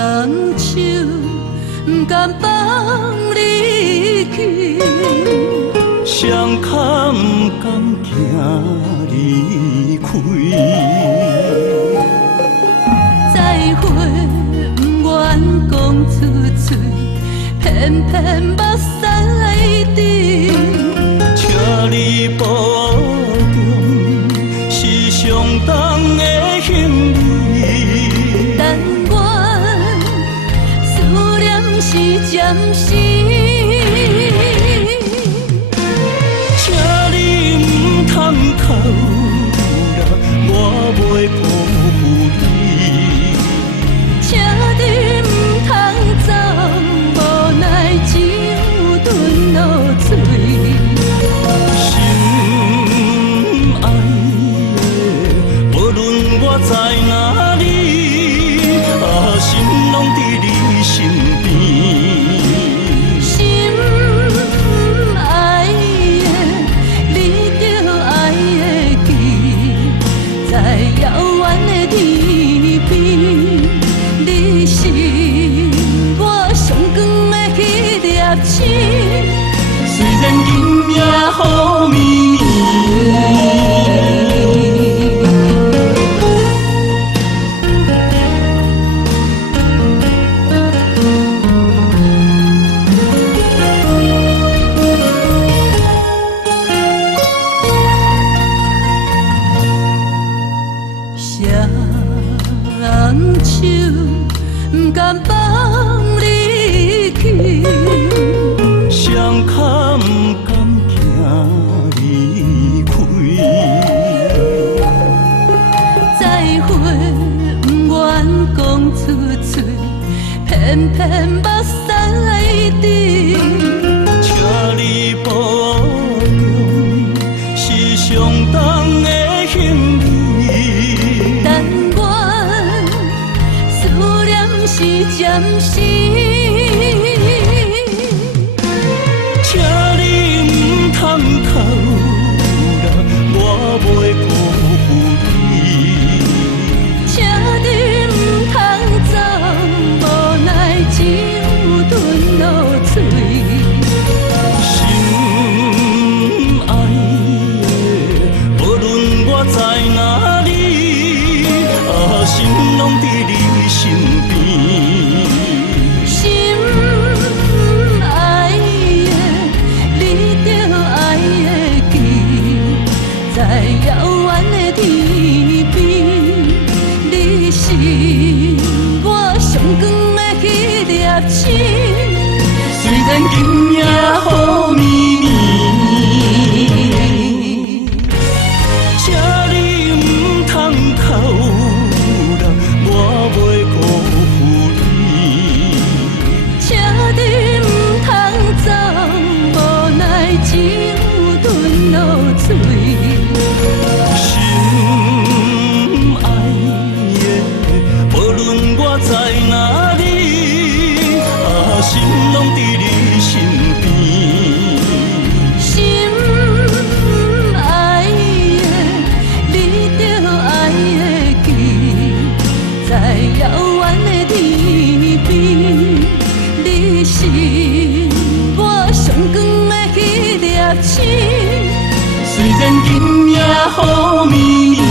人手不甘放你去，双脚不甘行离开。再会不愿讲出嘴，偏偏目屎滴。请你保重，是上重的行李。但愿思念是暂时，请你唔通哭啦，我袂辜负你。请你唔通走，无奈只有吞落嘴。心爱的，无论我在哪里，心拢伫你身边。心爱的，你着爱会记，在遥远的天边，你是我上光的迄粒星。虽然今夜雨绵人手不甘放你去，双脚不甘行离开。再会不愿讲出嘴，偏偏目屎滴。请你保重，是上重的行李。但愿思念是暂时，请你唔通哭啦，我袂辜负你。请你唔通走，无奈只有吞落嘴。心爱的，无论我在哪里，心拢伫你身边。心爱的，你着爱会记，在遥远的天边，你是我上光的迄粒星。虽然今夜雨绵绵，请你唔通哭啦，我袂辜负你。请你唔通走，无奈只有吞落嘴。心爱的，无论我在哪里，心拢伫你身边。心爱的，你着爱会记，在遥远的天边，你是我上光的迄粒星。虽然今夜雨绵绵。